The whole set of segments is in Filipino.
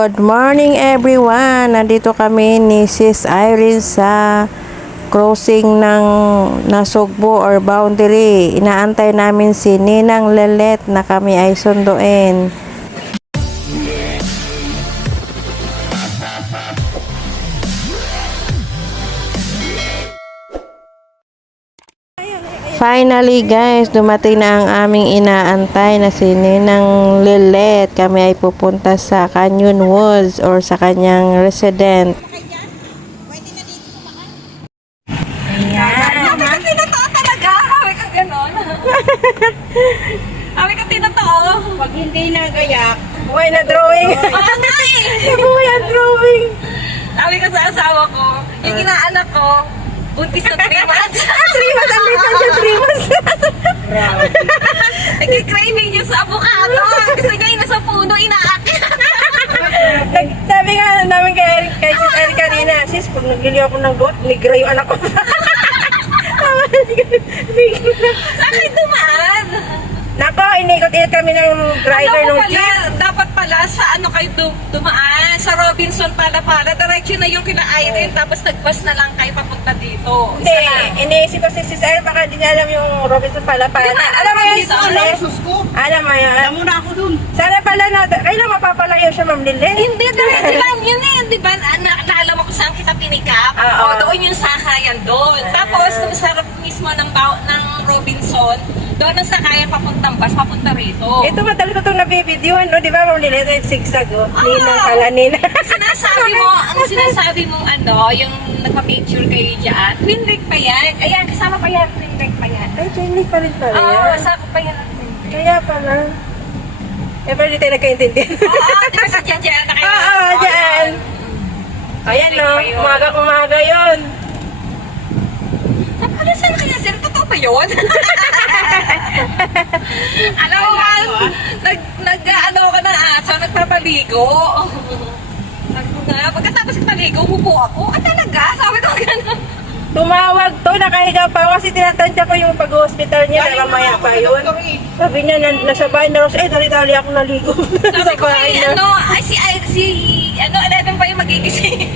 Good morning everyone! Nandito kami ni Sis Irene sa crossing ng Nasugbu or boundary. Inaantay namin si Ninang Lelet na kami ay sunduin. Finally guys, dumating na ang aming inaantay na si Ninang Lelet. Kami ay pupunta sa Canyon Woods or sa kanyang resident. Ayan. Sabi ka tinatoo talaga. Sabi ka ganon. Sabi ka tinatoo. Pag hindi na gayak, buhay na drawing. Oo nga eh. Buhay na drawing. Sabi ko sa asawa ko, yung inaanak ko, buntis na 3 months. 3 months, ang litan siya, 3 months. Nagkikraving niya sa avocado. Gusto niya yung nasa puno, inaakit. Sabi nga namin kay Sis Eric kanina, sis, pag nagliliw ako ng goat, nigra yung anak ko. Saan kayo dumaan? Nako, inikot-ikot kami ng driver Alam mo ng pala, jeep. dapat pala sa ano kayo dumaan? Sa Robinson pala. Diretso na yung kila Irene, tapos nag-bus na lang kayo papunta dito. Hindi, iniisip ko si Sis Eric, baka di niya alam yung Robinson pala. Di ba, Alam mo yun, dito, alam mo yun. Alam mo na ako dun. Sana pala na, kailan mapapalayo siya, Ma'am Lilith? Hindi, diretso lang yun eh. Di ba, naalala mo kung saan kita pinikap? Oo. O, doon yung sakayan doon. Tapos, nung sa harap mismo ng Robinson, doon ang sakayan papuntang bus, papunta rito. Ito madalas ko itong nabibidyohan, no? Di ba, Ma'am Lilith? Zigzag, oh. Ah! Ninang pala, Ninang. Ang sinasabi mong ano, yung nagpa-picture kayo dyan, Twin Lake pa yan. Ayan, kasama pa yan, Twin Lake pa yan. Ay, Jenny pa rin pala Oo, yan. kasama pa yan ang Twin Lake. Kaya pala. Eh, pero di tayo nagkaintindihan. Oo, di ba sa dyan na kayo? Oo, dyan. Ayan, no? Umaga-umaga yun. Sabi ko, saan kaya sir? Totoo ba yun? Alam mo ba, nag-ano ka na aso, nagpapaligo. Sabi ko nga, pagkatapos ng paligo, hupo ako. Ah, talaga? Sabi ko gano'n. Tumawag to, nakahiga pa ako kasi tinatansya ko yung pag-hospital niya, na mamaya pa yun. Sabi niya, nasa bahay na Rose, dali-dali ako naligo. Sabi ko, bahay may ano, ay, si 11 pa yung magigising.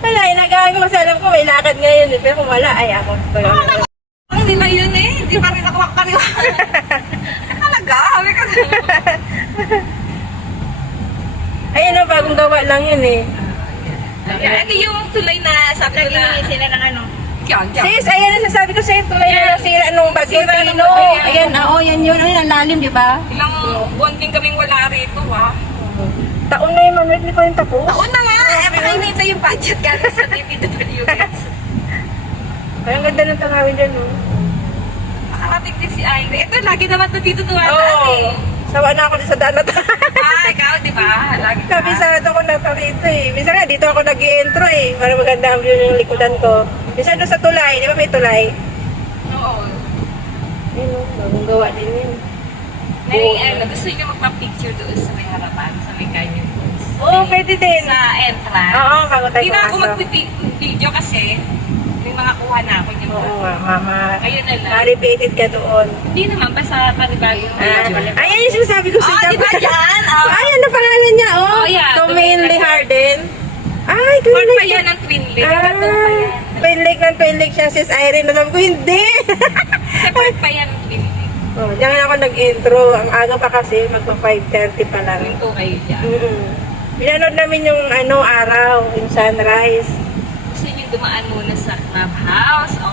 Wala, inagahan ko kasi alam ko may lakad ngayon eh. Pero kung wala, ay ako. Hindi na yun eh. Hindi pa rin ako makapaniwala. Talaga? Sabi ko Ayun o, bagong gawa lang yun eh. ano yung tulay na sabi ko na Sila ng ano. Diyan. Sis, ayan ang sasabi ko sa'yo, tulay na nasira nung bagyo Nasira nung Tino. bagyo. Ayan, oo, yan yun. Ano yung lalim, di ba? Ilang buwan din kaming wala rito ha. Taon na yung Manuel, hindi pa yung tapos. Taon na nga. Eh, baka hinita yung budget galing sa DPWH. Ay, ang ganda ng tanawin dyan, no? Makarating din si Ivy. Ito, lagi naman ito dito dumadaan Oo. eh. Sawa na ako din sa daan na to. Ikaw, di ba? Lagi ka. Kabisado ko na to rito eh. Minsan nga, dito ako nag-i-intro eh. Para maganda ang view ng likodan ko. Minsan doon sa tulay, di ba may tulay? Oo. Ayun, no? Bagong gawa din yun. Gusto niyo magpa-picture doon sa may harapan, sa may Canyon Woods. Oo, pwede din. Sa entrance. Oo, bago tayo Hindi na ako pumasok. mag-video kasi may mga kuha na ako yung Oo nga, mama. Ayun na lang. Ma-repeated ka doon. Hindi naman, basta panibagong video. Ayan yung sinasabi ko sa Di ba yan? Ayan na pangalan niya, oh. Oh, yeah. Domainly Harden. Ay, Part Twin pa Lake. yan ng Twin Lake. Ah, Doon pa yan. Twin Lake ng Twin Lake siya, sis Irene. Nasabi ko, hindi. Separate pa yan ng Twin Lake. Oh, diyan ako nag-intro. Ang aga pa kasi, magpa 5:30 pa lang. Yung kayo dyan. Pinanood namin yung araw, yung sunrise. Gusto niyo dumaan muna sa clubhouse o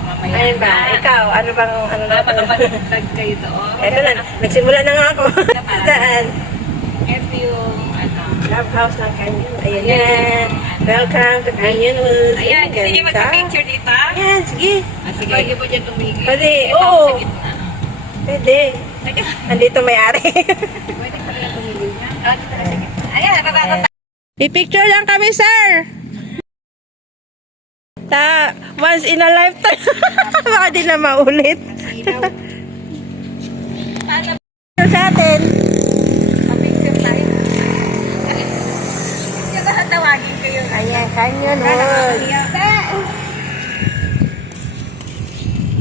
mamaya Ayun ba? na? Ikaw, ano bang, ano na Baka maligtag kayo doon. Eto na, nagsimula na nga ako. Saan? Ito yung ano. Clubhouse ng Canyon. Ayan yan. Welcome to Canyon Woods. Ayan, gusto niyo Ganda. magpa-picture dito? Ayan, sige. Sige. Pwede po dyan tumigil. Pwede, Ito ako oo. sa gitna. Pwede. Andito may-ari. Pwede pala yung tumigil niya. Dito na sa gitna. Ayan, natatata. I-picture lang kami, sir. Once in a lifetime. Baka di na maulit. Sana Sa atin. pa-picture tayo. Kaya tawagin ko yun. Ayan, Canyon Woods.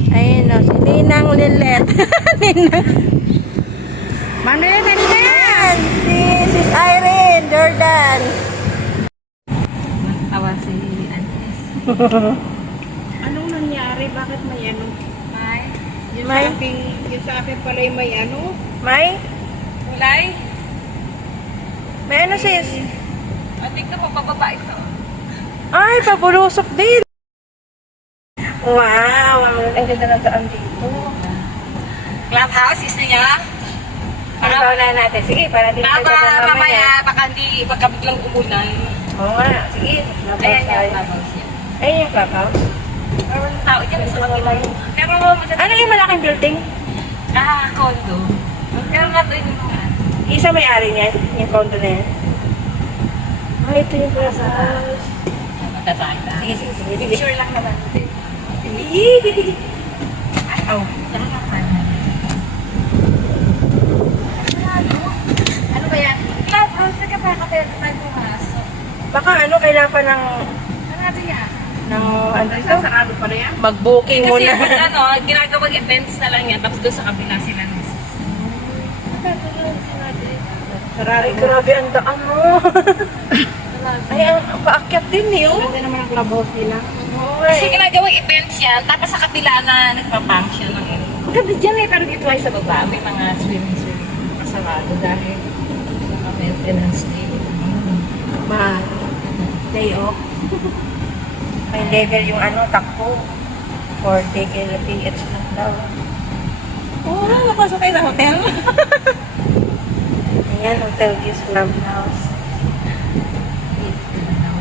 Ayun o, si Ninang Lilet. Ninang. Ma'am Lilet, ano na yan? Si Sis Anong nangyari? Bakit may ano? May? Yung sa akin pala yung may ano? May? Kulay? May ano sis? O, tignan mo, pababa ito. Ay, pabulusok din. Wow, ang ganda ng daan dito. Clubhouse, is na niya. Ang na natin. Sige, para din tayo Baka mamaya. mamaya, baka biglang umulan. Oo nga, sige. Ayan Tayo. yung clubhouse niya. Ayun yung clubhouse. Meron tao dyan sa kabila yun. Pero Ano yung malaking building? condo. Pero nga doon yung mga Isa may-ari niyan, yung condo na yan. Ah, ito yung clubhouse. matatanda. Sige, sige, sige. sige. Picture lang naman. Aw. Ano ba yan? Clubhouse, ka pa kapag pumasok. Baka ano, kailangan pa ng Ano yan? ano ito? Sarado pa na yan? Mag-booking Kasi muna. ano, ginagawang events na lang yan, tapos doon sa kabila sila nung Sarado. Ay, grabe ang daan mo. Ay, ang paakyat din eh, oh. Ganda naman ang clubhouse nila. Kasi ginagawang events yan, tapos sa kabila na nagpa-function ng yun. Maganda dyan eh, pero dito ay sa baba, may mga swimming kasarado dahil sa maintenance day. Ma, day off. May level yung ano, takbo. For PH lang daw. Oo, napasok kayo sa hotel. Ayan, Hotel Views Clubhouse.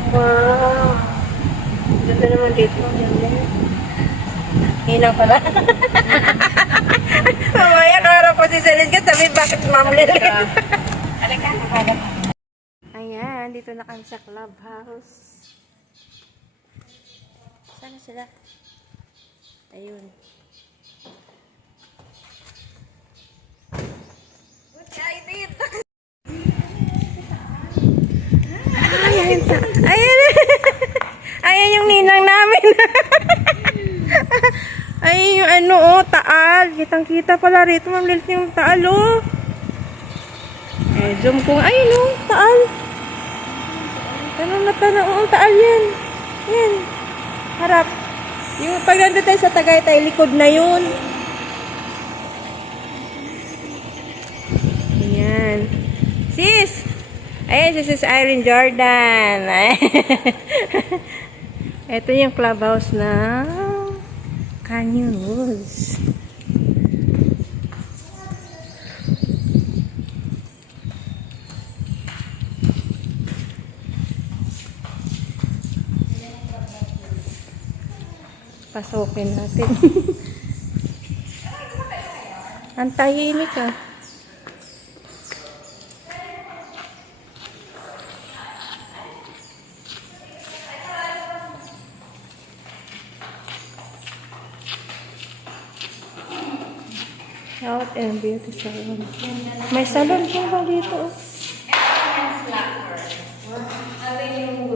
Wow. Ganda naman dito. Ganda. Hinaw pala. Mamaya, karap po si Celine ka, sabi bakit Ma'am Lily? Halika, nakagat. Ayan, dito na kami sa clubhouse. Saan sila? Ayun. What I did? Ayan. Ayan. Ayan yung ninang namin. Ayan yung ano, oh, taal. Kitang-kita pala rito, Ma'am Lily, yung taal, oh. Eh, zoom ko. Ayun, oh, taal. Tanong na tanong, oh, taal yan. Yan. Harap. Yung pag nandun tayo sa Tagaytay, likod na yun. Ayan. Sis! Ayan, si Sis Irene Jordan. Ito yung clubhouse na Canyon Woods. Pasukin natin. Ang tahimik ah. Health and beauty salon. May salon po ba dito?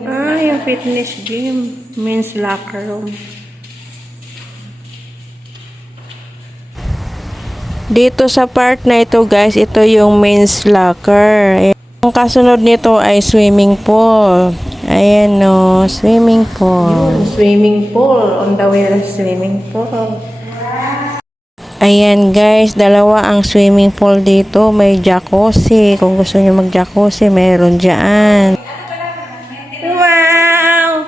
Ah, yung fitness gym. Men's locker room. Dito sa part na ito guys, ito yung men's locker. Ang kasunod nito ay swimming pool. Ayan o, swimming pool. Swimming pool. On the way to swimming pool. Ayan guys, dalawa ang swimming pool dito. May jacuzzi. Kung gusto nyo mag-jacuzzi, meron dyan. Wow!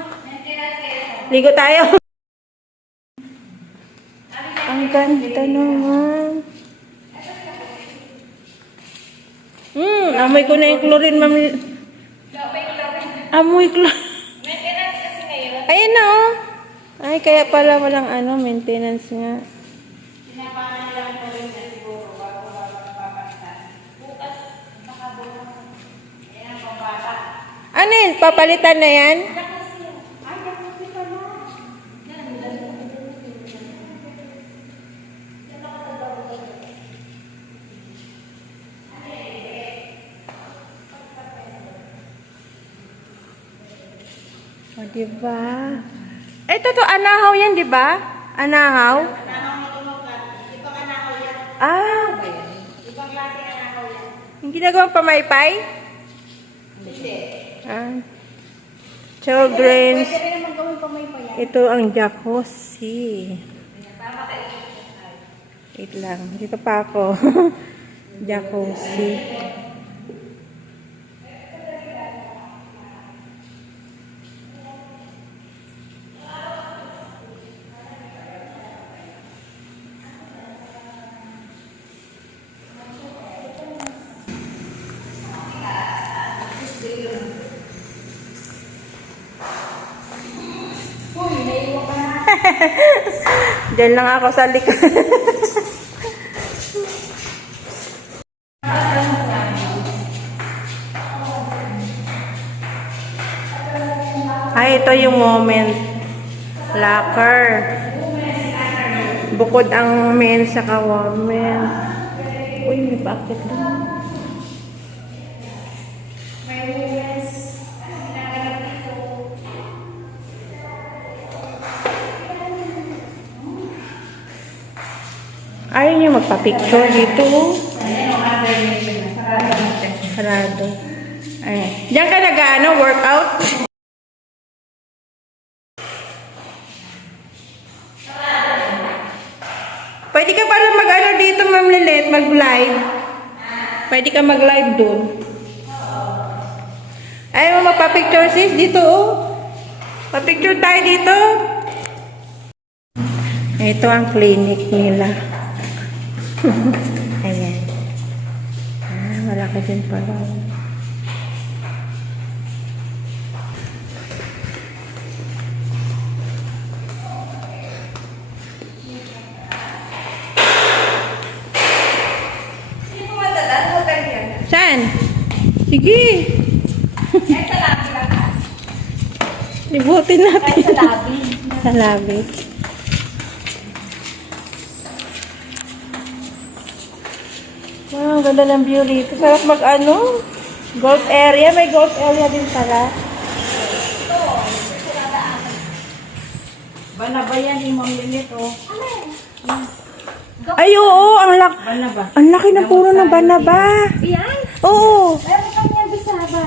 Ligo tayo. Ang ganda naman. Amoy ko na yung chlorine, Ma'am. Amoy chlorine. Ayan na, oh. Ay, kaya pala walang ano, maintenance nga. Ano yun? Papalitan na yan? O, diba? Ito to, anahaw yan, diba? Anahaw? Ah. Yung ginagawang pamaypay? Hindi. Ah. Children's. Ito ang jacuzzi. Wait lang. Dito pa ako. Jacuzzi. Diyan lang ako sa likod. Ay, ito yung moment. Locker. Bukod ang men sa women. Uy, may bakit lang. Ayaw niyo magpa-picture dito. Sarado. Ay. Diyan ka nag-ano, workout? Pwede ka pala mag-ano dito, Ma'am Lilet, mag-live. Pwede ka mag-live dun. Ayaw mo magpa-picture sis dito, oh. Pa-picture tayo dito. Ito ang clinic nila. Ayan. Malaki din pala. Saan? Sige. Libutin natin. Sa labi. Sa labi. Wow, ganda ng view rito. Sarap mag-ano? Golf area. May golf area din pala. Banaba yan, imong limit, oh. Ay, oo. Banaba. Ang laki ng puro ng banaba. Yan. Oo. Meron kang yan bisaba.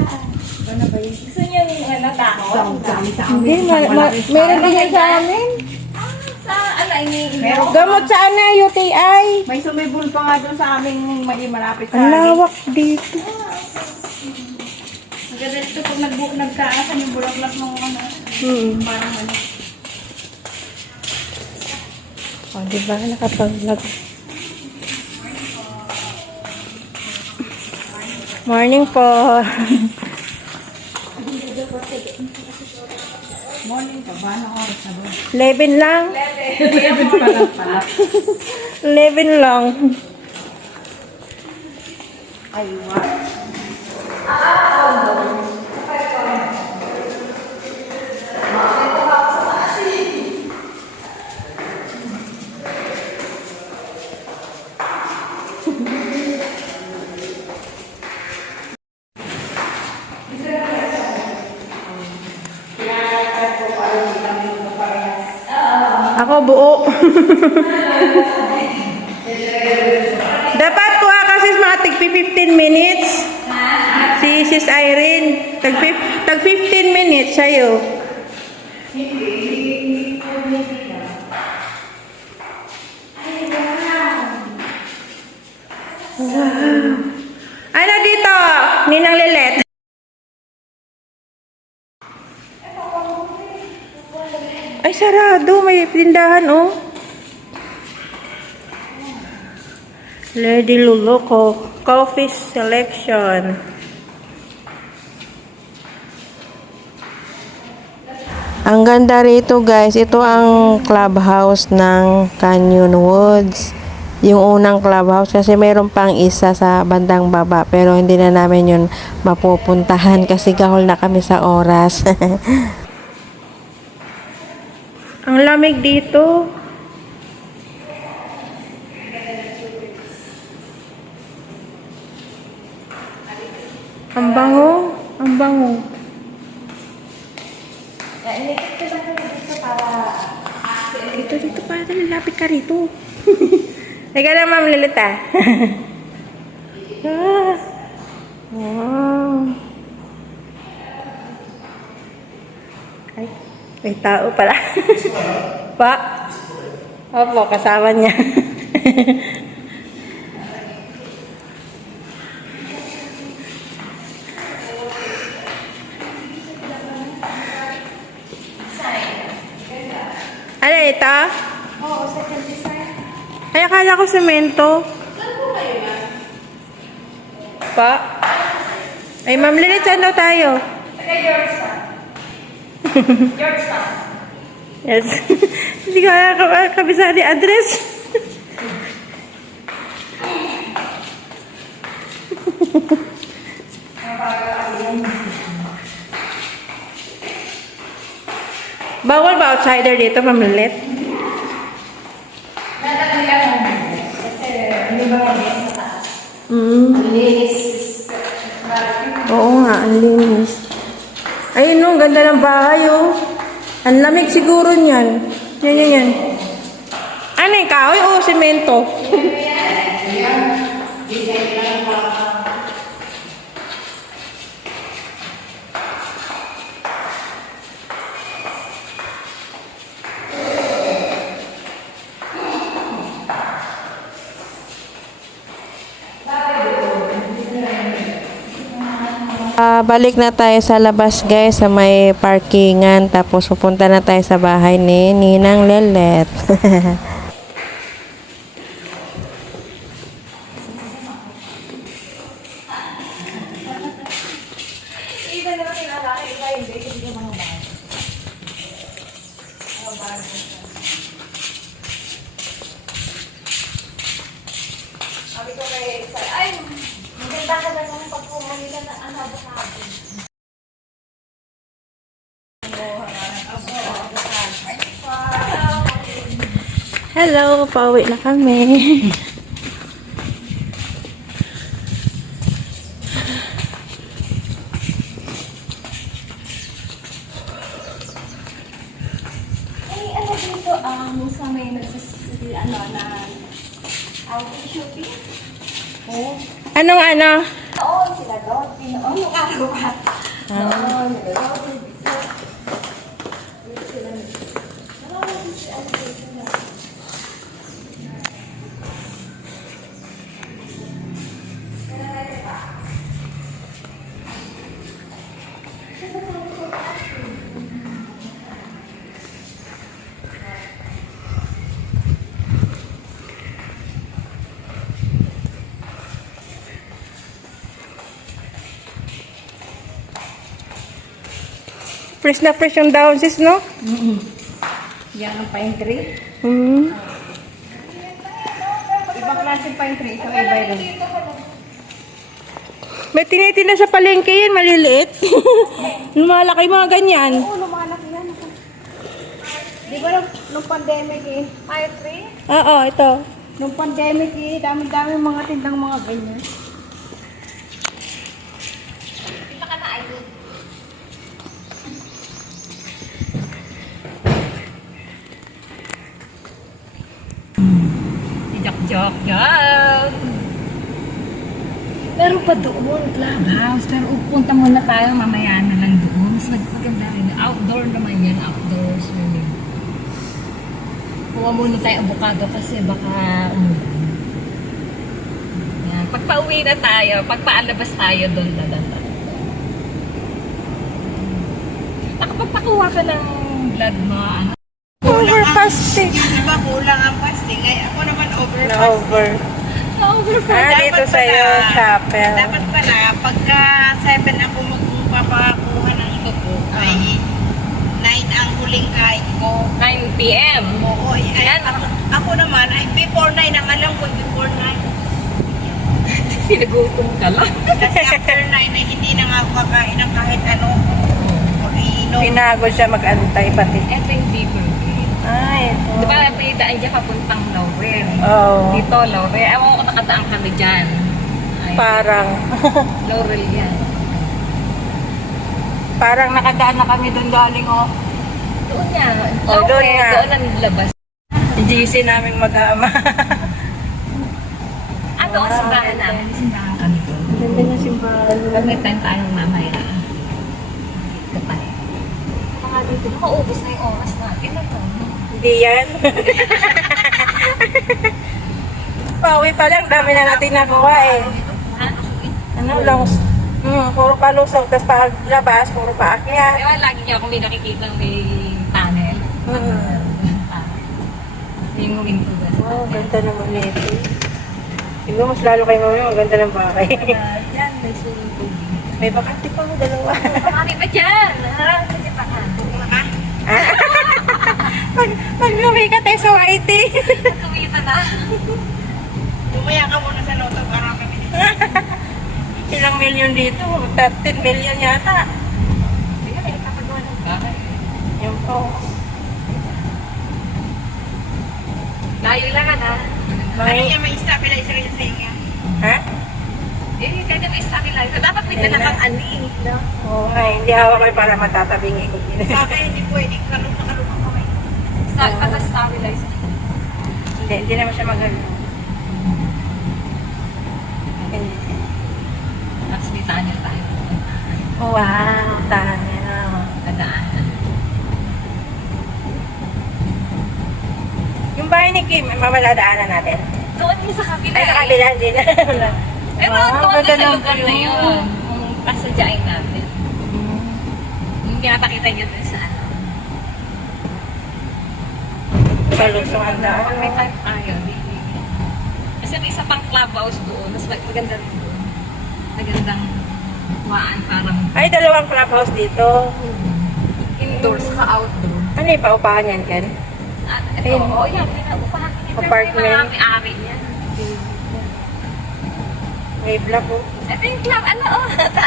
Banaba yan. Gusto niyo yung ano, tao? Hindi, meron din yan sa amin. Sa, ano, ini. Gamot sa ano, UTI. May sumibol pa nga doon sa aming may malapit sa Ang lawak dito. Maganda dito pag nagkaasan yung bulaklak ng ano. Parang ano. O, diba? Nakapag-vlog. Morning po. Morning pa ba? Anong oras na ba? 11 lang. 11 pa lang pala. 11 lang. Ay, wow. Ako buo. Dapat kuha kasi mga tig 15 minutes. Si Sis Irene. Tag 15 minutes sa'yo. Wow. Ano dito? Ninang Lilet. Ay, sarado. May tindahan, oh. Lady Lulu Coffee Selection. Ang ganda rito guys, ito ang clubhouse ng Canyon Woods. Yung unang clubhouse kasi mayroon pang isa sa bandang baba pero hindi na namin yun mapupuntahan kasi gahol na kami sa oras. Ang lamig dito. Ang bango. Ang bango. Dito para lapit ka rito. Teka lang, Ma'am Lilita. Ah. Wow. Ay. May tao pala. Pa? Opo, kasama niya. Ano ito? Oo, second design. Ay, akala ko semento. Saan po kayo na? Pa? Ay, Ma'am Lilith, saan daw tayo? Taga Georgetown. Georgetown. Yes. Hindi ko kabisado yung address. Bawal ba outsider dito, Ma'am Lilith? Oo nga, ang linis. Ayun no, ganda ng bahay oh. Ang lamig siguro niyan. Yan. Ano yung kahoy o semento? Balik na tayo sa labas guys sa may parkingan tapos pupunta na tayo sa bahay ni Ninang Lelet. Sabi ko kay Sir, ay, maganda ka na nung pagpumanila na avocado. Hello, pauwi na kami. Ay, ano dito, sa may nagsasabi, ano, na outing shopping? Oo. Anong ano? Noon sila doon, pinoon yung araw ka. Noon, doon. Fresh na fresh yung down sis, no? Yan ang pine tree. Hmm. Ibang klaseng pine tree, ito iba rin. May tinitinda sa palengke yan, maliliit. Malaki mga ganyan. Oo, lumalaki yan. Di ba nung pandemic eh, pine tree? Oo, ito. Nung pandemic eh, dami-dami mga tindang mga ganyan. Kita ka na ID. Jok. Pero pa doon, clubhouse. Pero punta muna tayo, mamaya na lang doon. Mas maganda rin. Outdoor naman yan, outdoor swimming. Kuha muna tayo avocado kasi baka umulan. Yan. Pagpa-uwi na tayo, pagpaalabas tayo doon, dadaan. Nakapagpakuha ka ng blood mo, ano? Overfasting. Di ba kulang ang fasting? Ay, ako naman over Na fasting. over. Ah, dito Dapat sa'yo, pala- chapel. Dapat pala, pagka 7 ako magpapakuha ng tubo, ay 9 ang huling kain ko. 9 p.m. Oo, ay, Yan. ako naman, ay before 9 ang alam ko, before 9. Sinagutom ka lang. Kasi after 9 ay hindi na nga ako kakain ng kahit ano. O inom. Pinago siya mag-antay pati. Ito yung deeper green. Ah, ito. Di ba daan dyan papuntang Laurel? Oo. Dito, Laurel. Ewan ko nakadaan kami dyan. Ay, Parang. Laurel yan. Parang nakadaan na kami doon galing, oh. Doon nga. Oh, doon nga. Doon ang labas. GC naming mag-ama. Doon sa bahay namin. Simbahan kami doon. Ganda na simbahan. Pag may time tayong mamaya. Kapay. Hindi na maubos na yung oras natin. Ano? Hindi yan. Pauwi pa lang, dami na natin nakuha eh. Ano lang, puro palusog, tapos paglabas, puro paakyat. Kaya lagi niya ako may nakikita may tunnel. Yung winto ba? Oh, ganda naman nito. Tignan mas lalo kay mami, maganda ng bahay. Yan, may swimming pool. May bakante pa ako, dalawa. Marami pa dyan. Hindi pa ka. Pag lumikat tayo sa YT. Kumita na. Lumaya ka muna sa loto para kami dito. Ilang milyon dito? 13 million yata. Hindi ka may kapagawa ng bahay. Yun po. Layo lang na. Ano niya may stabilizer yun sa inyo? Ha? Eh, kaya may stabilizer. Dapat may dala kang ani. No? Oo nga, hindi hawak ko para matatabing ikot yun. Sa akin hindi pwede kaluma kamay. Stabilizer. Hindi naman siya magano. Tapos may tunnel tayo. Wow, tahan niya. Nadaanan. Yung bahay ni Kim, mamaladaanan natin. Doon yung sa kabila. Ay, sa kabila, hindi na. Pero Wow, doon ganda sa ng lugar na view. yun. Kung pasadyain natin. Yung pinapakita niyo doon sa ano. Palusong ang daan. Pag may time tayo, kasi may isa pang clubhouse doon. Mas maganda rin doon. Magandang kuhaan parang Ay, dalawang clubhouse dito. indoors ka outdoor. Ano yung paupahan yan, Ken? At ito, Ayun. yan, pinaupahan niya. Apartment. Pero may ari niya. May block po. Ito yung club, ano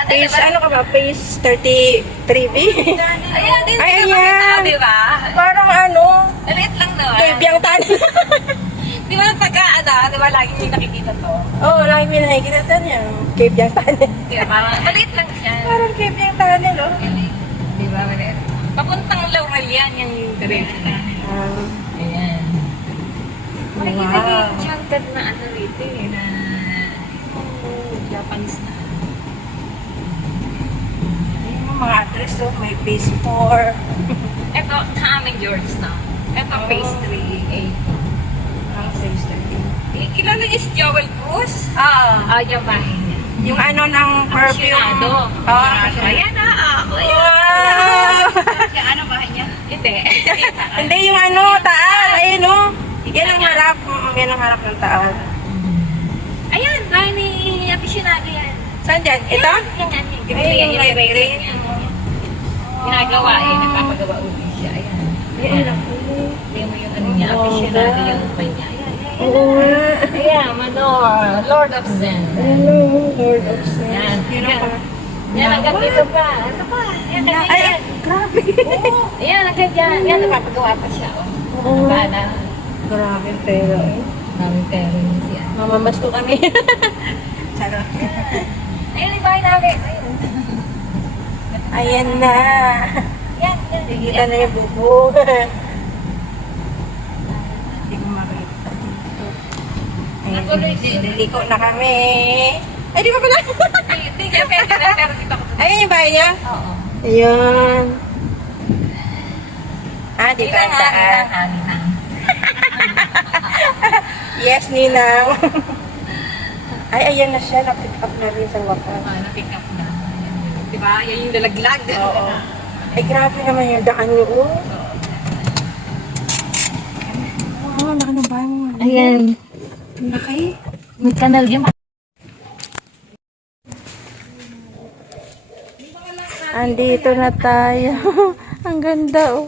Phase, ano ka ba? Phase 33B? Ayan, din Ay, pinapakita, ayan. di ba? Parang ano, Maliit lang naman. Kebyang tunnel. Di ba pagka, di ba lagi niyo nakikita to? Oo, lagi may nakikita saan yan. Kebyang tunnel. Di ba, parang maliit lang siya. Parang Kebyang tunnel, oh. Di ba, maliit. Papuntang Laurel yan, yung direction. Ayan. Makikita niyo yung junket na ano rito eh, na Japanese na ano. Ayun yung mga address, oh. May phase 4. Ito, sa aming Georgetown. Ito, phase 3A. Ang phase 30. Kilala niyo si Joel Cruz? Oo. Yung bahay niya. Yung ano ng perfume. Apasionado. Oo, Ayan na, ako. wow! Siya ano bahay niya? Hindi. Hindi yung ano, taal. Ayun, oh. Yan ang harap. Yan ang harap ng taal. Ayan, bahay ni aficionado yan. Saan dyan? Ito? Yan, yan. Ay, yung light green. Ginagawa eh, nagpapagawa uli siya. Ayan. Ayan, ako. Tingnan mo yung ano niya, aficionado yung upay niya. Ayan, ayan. Oo nga. Ayan, Manor, Lord of Zen. Hello, Lord of Sin. Yan. Sino pa? Yan, hanggang dito pa. Ito pa. Ayan, hanggang Ay, dyan. grabe. Ayan, hanggang dyan. Yan, nagpapagawa pa siya. Oo. Bala. Grabe pero. Daming pero yun siya. Mamamasko kami. Charot. Ayun, yung bahay namin. Ayun. Ayan na. Yan, yan. Nakikita na yung bubong. Hindi ko makita dito. Natuloy din. Liliko na kami. Ay, di ba pala? Ayun, hindi kaya pwede na, pero dito ko. Ayun yung bahay niya? Oo. Ayun. Ah, di ba ang Ninang, daan? ninang. Yes, Ninang. Ay, ayan na siya. Na-pick up na rin sa wakas. Na-pick up na. Diba? Yan yung nalaglag. Oo. Ay, grabe naman yung daan niyo. Oh, laki ng bahay mo. Ayan. Laki. May kanal yan. Andito na tayo. Ang ganda, oh.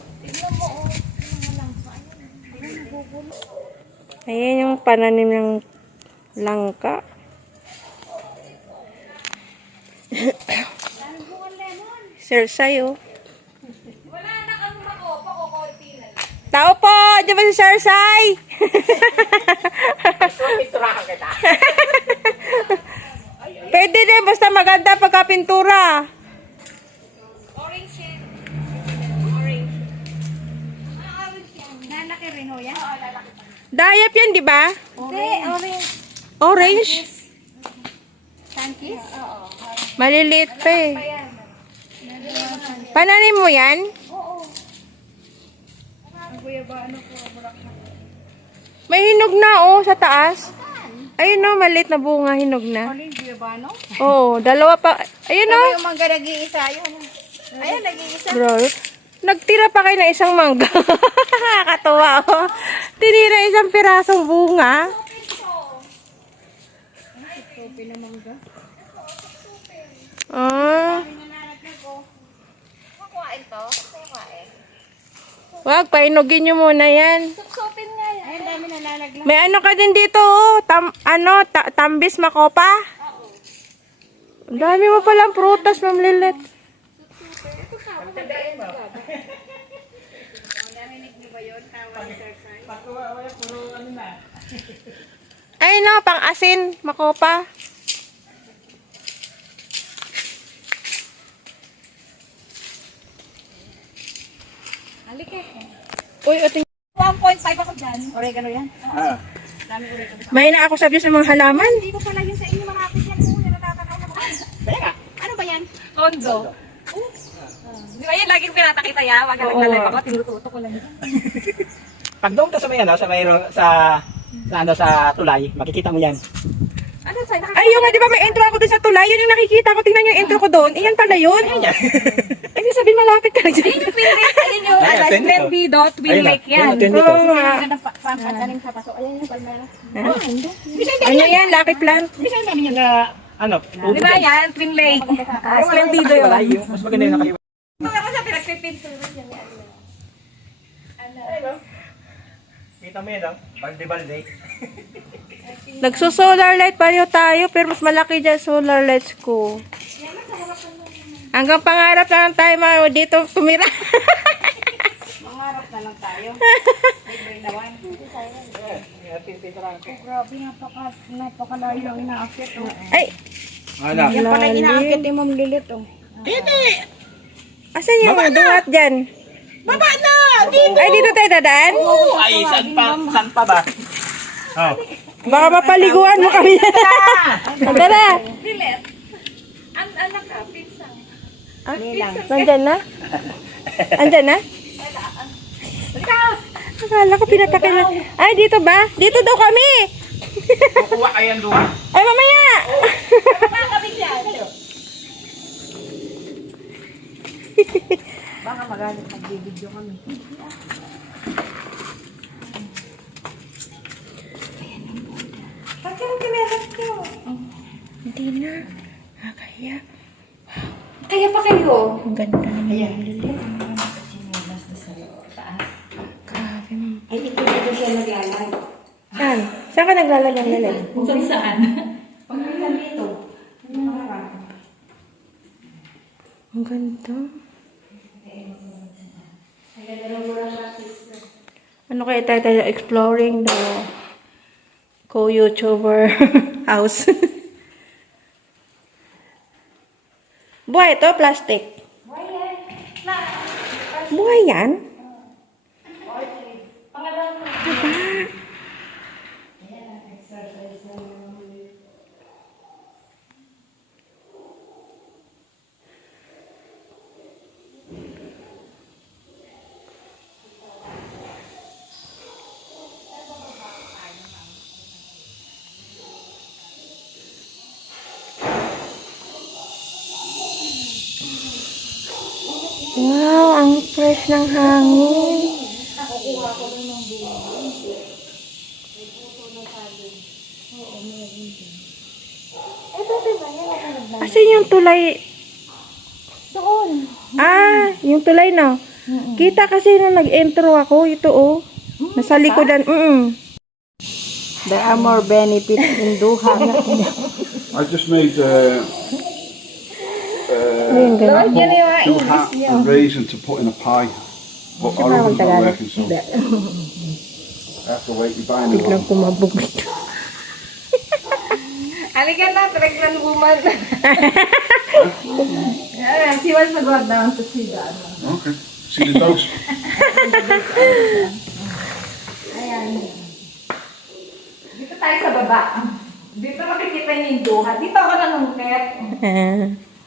Ayan yung pananim ng langka. Sersay, oh. Tao po! Diyan ba si Sersay? Pwede din, basta maganda pagka-pintura. Orange yan. Orange. Lalaki rin ho yan? Dayap yan, di ba? Hindi, orange. Orange. Tankis? Oo. Maliliit pa eh. Pananim mo yan? May hinog na oh, sa taas. Ayun no, maliit na bunga, hinog na. Olivia ba, no? Oo, dalawa pa. Ayun no. Yung mangga nag-iisa, yun. Ayan, nag-iisa. Bro, nagtira pa kayo ng isang mangga. Nakakatuwa oh. Tinira isang pirasong bunga. Ah. Kukuhain to? Kukuhain. Wag, painugin nyo muna yan. Supsupin nga yan. Ayun, dami nalalaglag. May ano ka din dito, oh. Tambis makopa. Ang dami mo palang prutas, Ma'am Lilet. Ay no, pang asin, makopa. Halika. Uy, ating 1.5 ako dyan. Oregano yan? may na ako sabi sa mga halaman. Hindi ko pala yun sa inyo marapit yan. Yung natatanaw na mga. Ano ba yan? Tondo. Di ba yan laging pinatakita ya? Wag ka naglalay ako, tinututo ko lang yun. Pag doon ka sa may ano, sa tulay, makikita mo yan. Ano sa'yo? Ay, yung nga, di ba may intro ako dun sa tulay? Yun yung nakikita ko. Tingnan yung intro ko doon. Iyan pala yun. Ay, di sabihin malapit ka na dyan. Ayun yung Twin Lake. Ayun yung Ayun, Twin Lake. Slendido, Twin Lake yan. Oo nga. Pampatanim sa paso. Ayan yung palmera. Ano yan? Lucky plant? Bisa namin yan na, ano, Di ba yan? Twin Lake. Slendido yun. Tulay, yung mas maganda yung nakahiwa. Ako sa pinagpipintura niya. Kita mo yan, oh. Balde-balde. Nagso-solar light pareho tayo, pero mas malaki dyan solar lights ko. Hanggang pangarap na lang tayo mga dito tumira. Mangarap na lang tayo. Libre naman. Grabe, napakalayo ang inaakit. Oh. Ay, Ano? Yan pala yung inaakit ni Ma'am Lilit. Oh. asan yung duhat dyan? Baba na! Dito! Ay, dito tayo dadaan? Ay, saan pa ba? Oh. Baka mapaliguan mo kami. Tara. Bilet. Ang anak ka, pinsang. Nandyan na? Andyan na? Akala ko pinapakila. Ay, dito ba? Dito daw kami. Kukuha kayo doon. Ay, mamaya. Baka magalit magbibideo kami. Hindi na. Kaya. Kaya pa kayo. Ang ganda naman yung lilit. Grabe. Ay, ito dito siya naglalay. Saan? Saan ka naglalagay ng lilit? Kung saan? Pagkailan dito? Ang ganda. Ano kaya tayo exploring the co-YouTuber house? Buhay ito, plastic. Buhay yan? Wow, ang fresh ng hangin. Asan yung tulay? Doon. Ah, yung tulay na. Kita kasi nung nag-intro ako, ito oh. Nasa likodan. There are more benefits in Duha. I just made Ayun, ganun. two hat and raisin to put in a pie. But our oven's not working, so I have to wait. You're buying it. Biglang kumabog ito. Halika na, pregnant woman. She wants to go down to see that. Okay. See the dogs. Dito tayo sa baba. Dito makikita niyo yung duha. Dito ako nanungkit.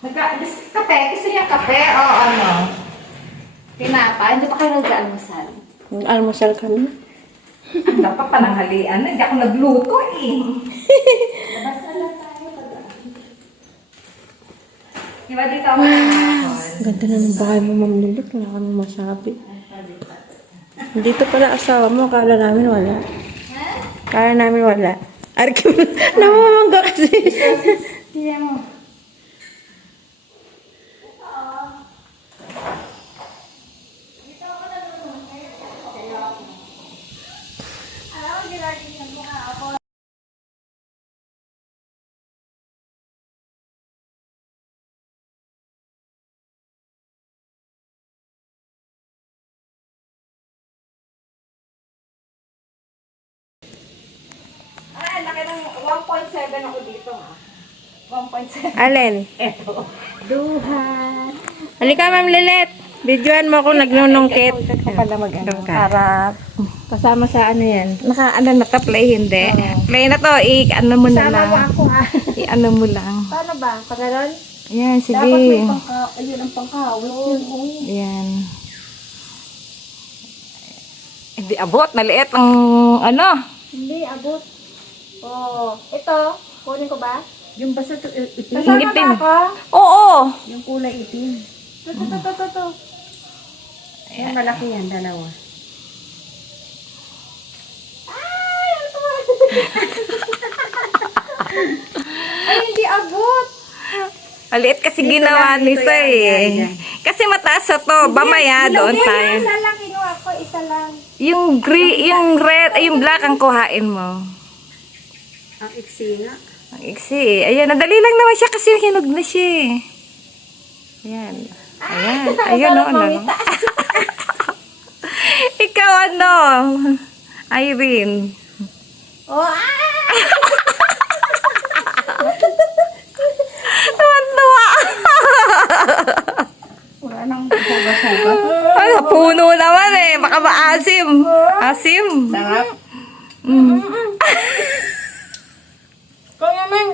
Kape? Gusto niya kape o ano? Tinapa? Hindi pa kayo nag-almusal? Almusal kami. Ang dapat pananghalian. Hindi ako nagluto eh. Diba dito ako nagluto? Ganda na ng bahay mo, Ma'am Lilith. Wala ka nang masabi. Dito pala asawa mo. Kala namin wala. Kala namin wala. Arkim, namamangga kasi. Tingnan mo. Ay, laki ng 1.7 ako dito ha. 1.7. Alin? Eto. Duhat. Halika, Ma'am Lilith. Videoan mo ako nagnunungkit. Pala mag-ano. Doon ka. Para Kasama sa ano yan? naka-ano na to, play hindi. Play na to, i-ano mo na lang. ako ha. I-ano mo lang. Paano ba? Pag ganon? Ayan, sige. Dapat may ayun ang pangkawit. Ayan. Hindi abot, maliit ang ano. Hindi, abot. Oh, ito. Kunin ko ba? Yung basta to, itim. Kasama itim. ba ako? Oo. Yung kulay itim. Ito. Yung malaki yan, dalawa. Ay, hindi abot. Maliit kasi ginawa ni Sa eh. Kasi mataas sa to. Bamaya doon tayo. Isa lang kinuha ko, isa lang. Yung green, yung red, ay yung black ang kuhain mo. Ang iksi nga. Ang iksi eh. Ayan, nadali lang naman siya kasi hinog na siya eh. Ayan. Ayan. Ayun o. Ano. Ikaw ano? Irene. Oh, Tuwan-tuwa. Wala nang hugas-hugas. Ano, puno naman eh. Baka maasim. Asim. Sarap. kaya man.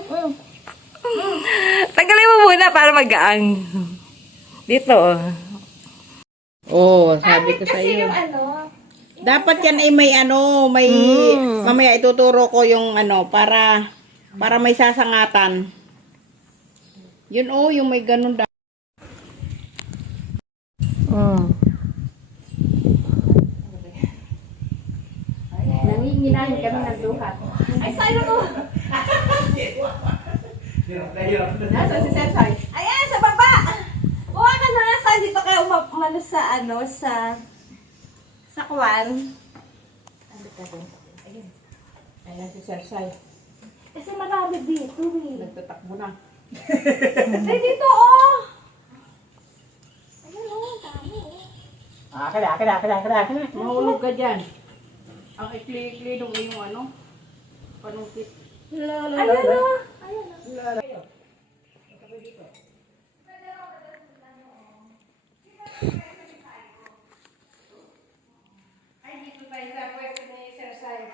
Tanggalin mo muna para magaang. Dito oh. Oo, sabi ko sa iyo. Ano? Dapat yan ay may ano, may mamaya ituturo ko yung ano para may sasangatan. Yun oh, yung may ganun daw. Nanginginan kami ng duhat. Ay, sa'yo ko. Nasa si Sir Sai. Ayan, sa baba! Buha ka na lang sa dito kayo umano sa ano, sa kwan. Ayan si Sir Sai. Kasi marami dito eh. Nagtatakbo na. Ay, dito oh! Kada. Mahulog ka dyan. Ang ikli-ikli nung iyong ano, panungkit. Ayan oh! Ay, dito tayo sa pwesto ni Sir Sai.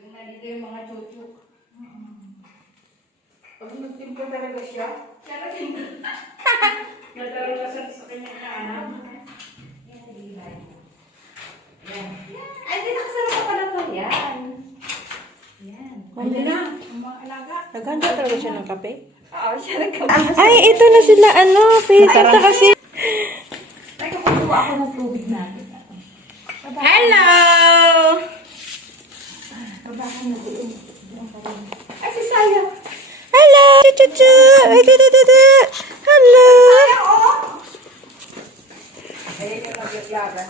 Yung nandito yung mga chuchuk. Pag nagtimpo talaga siya, siya nagtimpo. Nadala ka sa kanyang kaanak. Ay, di nakasama ka pala pa yan. Hindi na, ang mga alaga. Naganda talaga siya ng kape? Oo, siya nagkamay. Ay, ito na sila ano. Pita kasi. Teka, kukuha ako ng tubig natin. Hello! Ay, si Saya. Hello! Chuchu! Ay, tutututu! Hello! Ayun yung nagyagyagan.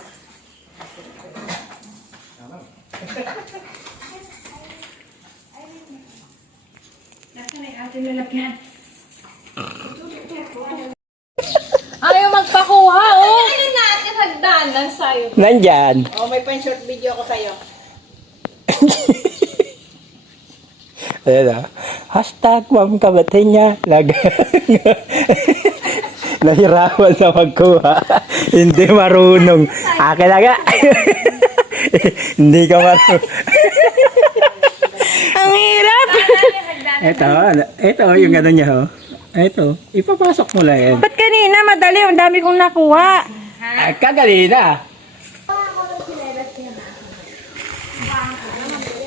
Nasaan na yung ating lalagyan? Ayaw magpakuha, oh! Ay, natin hagdanan sa'yo. Nandyan. Oh, may pan-short video ako sa'yo. Ayan ah. Hashtag Ma'am Kabatinya. Nahirapan na magkuha. Hindi marunong. Akin na nga. Hindi ka marunong. Ang hirap! Ito yung gano'n niya oh. Ito, ipapasok mo lang yan. Ba't kanina madali? Ang dami kong nakuha. Kagalina.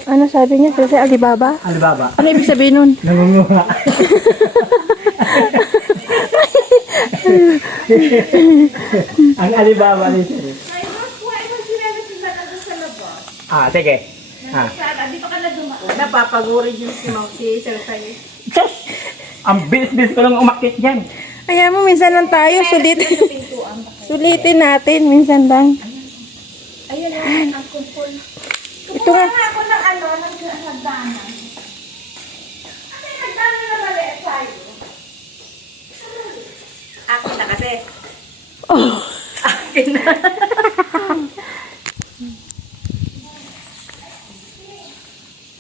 Ano sabi niya? Kasi Alibaba? Alibaba. Ano ibig sabihin nun? Nangunguha. Ang Alibaba ni Sir. Sige. Napapagurin yung si Sir Sayo. Diyos! Ang bilis-bilis ko lang umakit dyan. Kaya mo, minsan lang tayo. Sulitin natin. Minsan lang. Ayun na, ang kumpul. Ito nga. Ako ng ano, ng hagdanan. Kasi hagdanan na mali tayo. Akin na kasi. Akin na.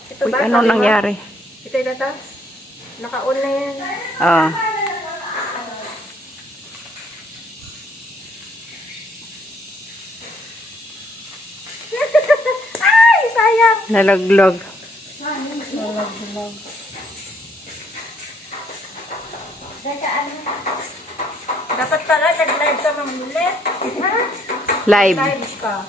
Ito Uy, ba? ano nangyari? Ito na to? Naka-on na yan. Ah. Ay, sayang. Nalaglag. Teka, ano? Dapat pala nag-live ka mamulit. Ha? Live. Live ka.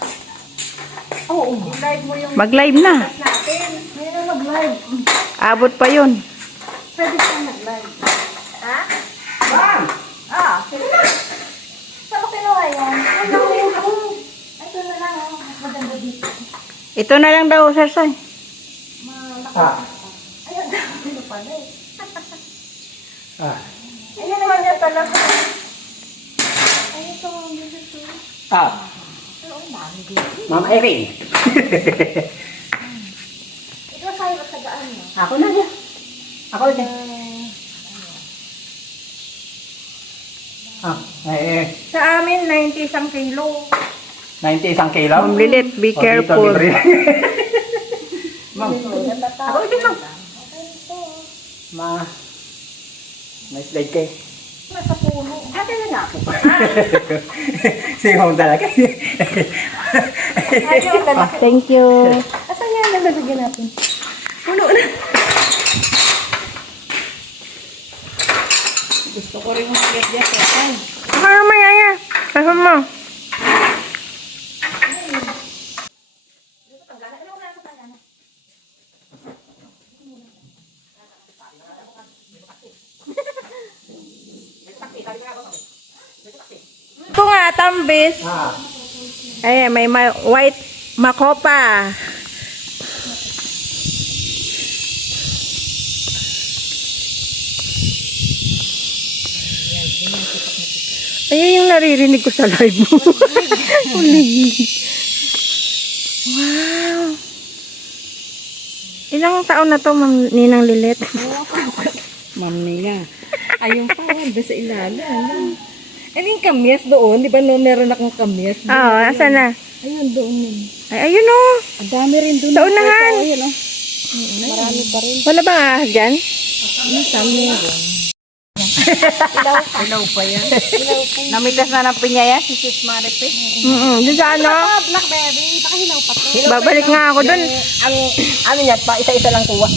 Oo. I-live mo yung Mag-live na. natin. Ngayon na mag-live. Abot pa yun. Pwede kang mag-live. Ha? Ma'am! Ah, sige. Saan mo kinuha yan? Ito na lang, oh. Maganda dito. Ito na lang daw, Sir Soy. Ayun, ano pala eh. Ah. Ayun naman yan talaga. Ayun ito, dito. Ang Ma'am Irene. Ikaw sa'yo at tagaan mo. Ako na yan. Ako dyan. Sa amin, 90 isang kilo. 90 isang kilo. Ma'am Lilit, be O, dito, careful. libre. Ma'am, ako dyan ma'am. May slide kayo. Nasa puno. Ate na nga ako. Sige ma'am talaga. Ayun, lalaki. Thank you. Asan yan? Lalagyan natin. Puno na. Gusto ko rin umakyat dyan. Sir. Ano mayaya? Ano mo? Ito nga, tambis. Ay, may white makopa. Ayun yung naririnig ko sa live mo. Ulig. Wow. Ilang taon na to, Ma'am Ninang Lilit? Ma'am Nina. Ayun pa, doon sa ilalim. Ano yung kamyas doon? Di ba no, meron akong kamyas? Oo, asan na? Ayun, doon yun. Ay, ayun o. Ang dami rin doon. Sa unahan. Ayun, oh. Marami pa rin. Wala bang ahas dyan? Minsan meron. Ilaw pa yan. Namitas na ng pinya yan, si Sis Maripe. Doon sa ano? Blackberry, baka hilaw pa to. Babalik nga ako doon. Ang ano niya, pa isa-isa lang kuha.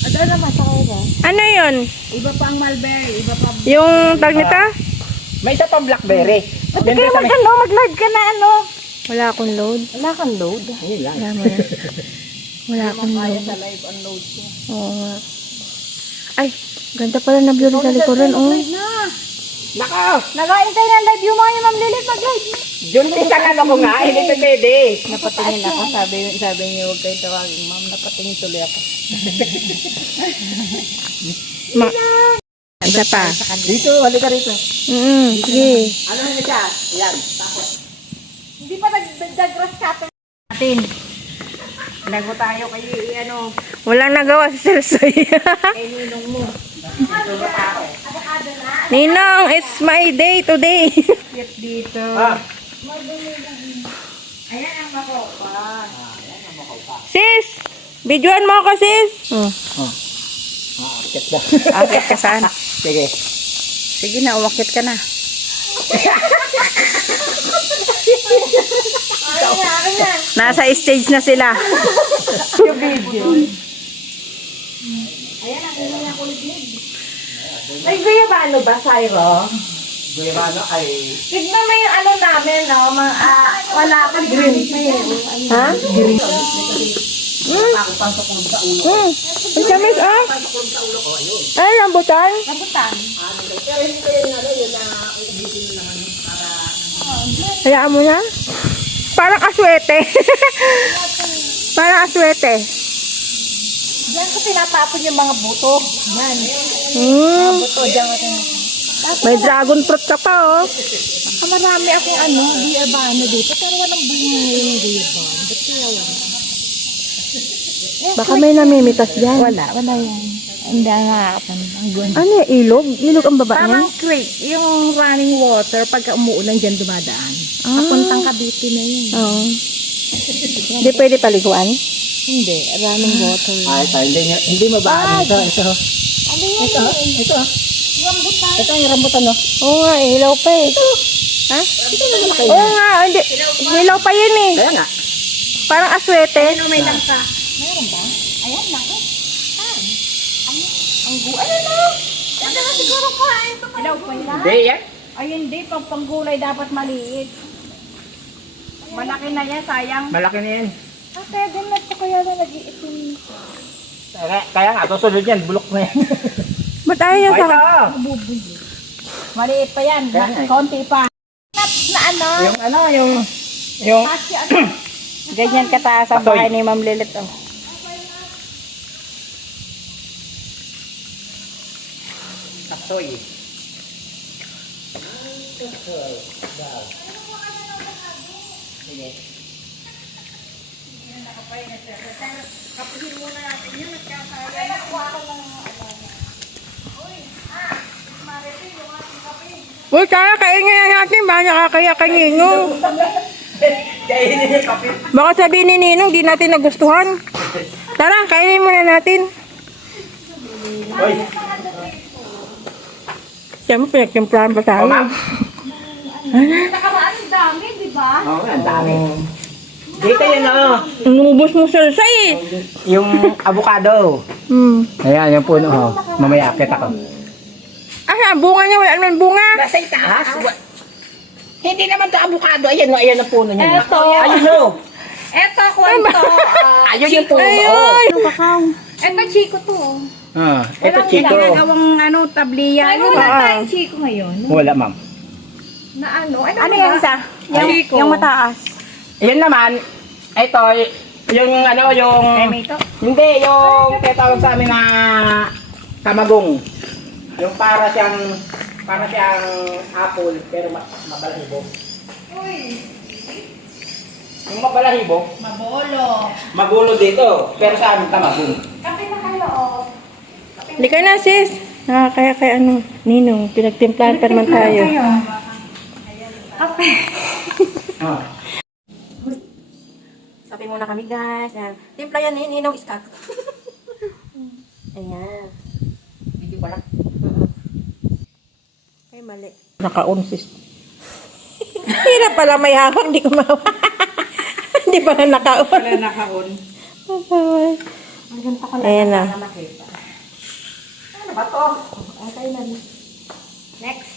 Ano naman sa kaya? Ano yun? Iba pa ang mulberry, iba pa. Yung tag nito? May isa pang blackberry. Kaya mag-live ka na ano? Wala akong load. Wala kang load. Ayun lang. Wala mo yan. Wala akong load. Sa live unload ko. Oo nga. Ay, ganda pala na blur sa likuran. Oh. Nako! Nag-aintay ng live yung mga Ma'am Lilit mag-live. Yun isang ano ko nga, hindi pa pwede. Napatingin ako, sabi niyo huwag kayo tawagin, ma'am. Napatingin tuloy ako. Isa pa. Dito, halika rito. Sige. Ano na siya? Yan, tapos. Hindi pa nag-grass cutter. Atin, lago tayo kay ano, Walang nagawa si Sir Soy. kay ninong mo. Ninong, it's my day today. Kit dito. Ayan ang makopa. Sis, videoan mo ako, sis. Akit na. Akit ka saan? Sige. Sige na, umakit ka na. Nasa stage na sila. May guyabano ba, Syro? Guyabano ay... Tignan mo yung ano namin, no? Wala kang green tea. Ha? Ang tamis ah. Ay, rambutan. Hayaan mo na. Parang aswete. Parang aswete. Diyan ko tinatapon yung mga buto. Yan. Buto, diyan ko tinatapon. May dragon fruit ka pa oh. Marami akong guyabano dito, pero walang bunga yung guyabano. Ba't kaya wala? Baka may namimitas dyan. Wala yan. Hindi nga ang ganda. Ano yung ilog? Ilog ang baba niya? Parang creek, yung running water, pagka umuulan dyan dumadaan. Papuntang Cavite na yun. Oo. Hindi pwede paliguan? Hindi, running water. Ay, hindi mabaan. Ito. Ito yung rambutan, no? Oo nga, ilaw pa eh. Ha? Oo nga, hindi. Ilaw pa yun eh. Kaya nga. Parang aswete. May langka. Meron ba? Ayan, laki. Ano na? Ito na siguro kain. Ilaw pa yan? Hindi, yan. Ay, hindi. Pag panggulay dapat maliit. Malaki na yan, sayang. Malaki na yan. Pwede na ito kaya na nag-iitim. Kaya nga, susunod yan. Bulok na yan. Ba't ayaw Ay, sa... ito. Maliit pa yan. Kaya nga eh. Konti pa. Na Yung Kasi ano? Ganyan kataas ang Asoy. bahay ni Ma'am Lilit oh. Asoy. Uy, kaya kainin na natin. Baka nakakaya kay Ninong. Kainin yung kape. Baka sabihin ni Ninong, di natin nagustuhan. Tara, kainin muna natin. Hoy. Siya mo, pinagtimplahan pa tayo. O, ma'am. Nakaraan ang dami, di ba? Oo, ang dami. Dito yun, oh. Inubos mo salsa eh. Yung avocado. Ayan, yung puno, oh. Mamaya, kita ko. Ah, bunga niya. Wala naman bunga. Nasa itaas? Hindi naman ito avocado. Ayan, ayan ang puno niya. Eto. Ayun, oh. Eto, kwento. Ayun yung puno, oh. Ayun. Eto, Chico to. Ito, Chico. Ginagawang tabliya. Ano wala tayong Chico ngayon? Wala, ma'am. Na ano? Ano yan isa? Chico. Yung mataas. Ayan naman, ito, yung ano, yung... Ito? Hindi, yung tinatawag sa amin na kamagong. Yung para siyang apple, pero mabalahibo. Yung mabalahibo, magulo dito, pero sa amin kamagong. Kape na kayo, oh. Hindi ka na sis. Kaya kay ano, Ninong, pinagtimplahan pa naman tayo. Kape. Ah. Sabi muna kami guys. Timpla yan, Ninong iskak. Ayan. Hindi ko lang. Ay, mali. Naka-on sis. Hirap pala may hawak, di ko mawa. Hindi pala naka-on. Wala nakaon. Ayan na. Ano ba to? Okay na. Next.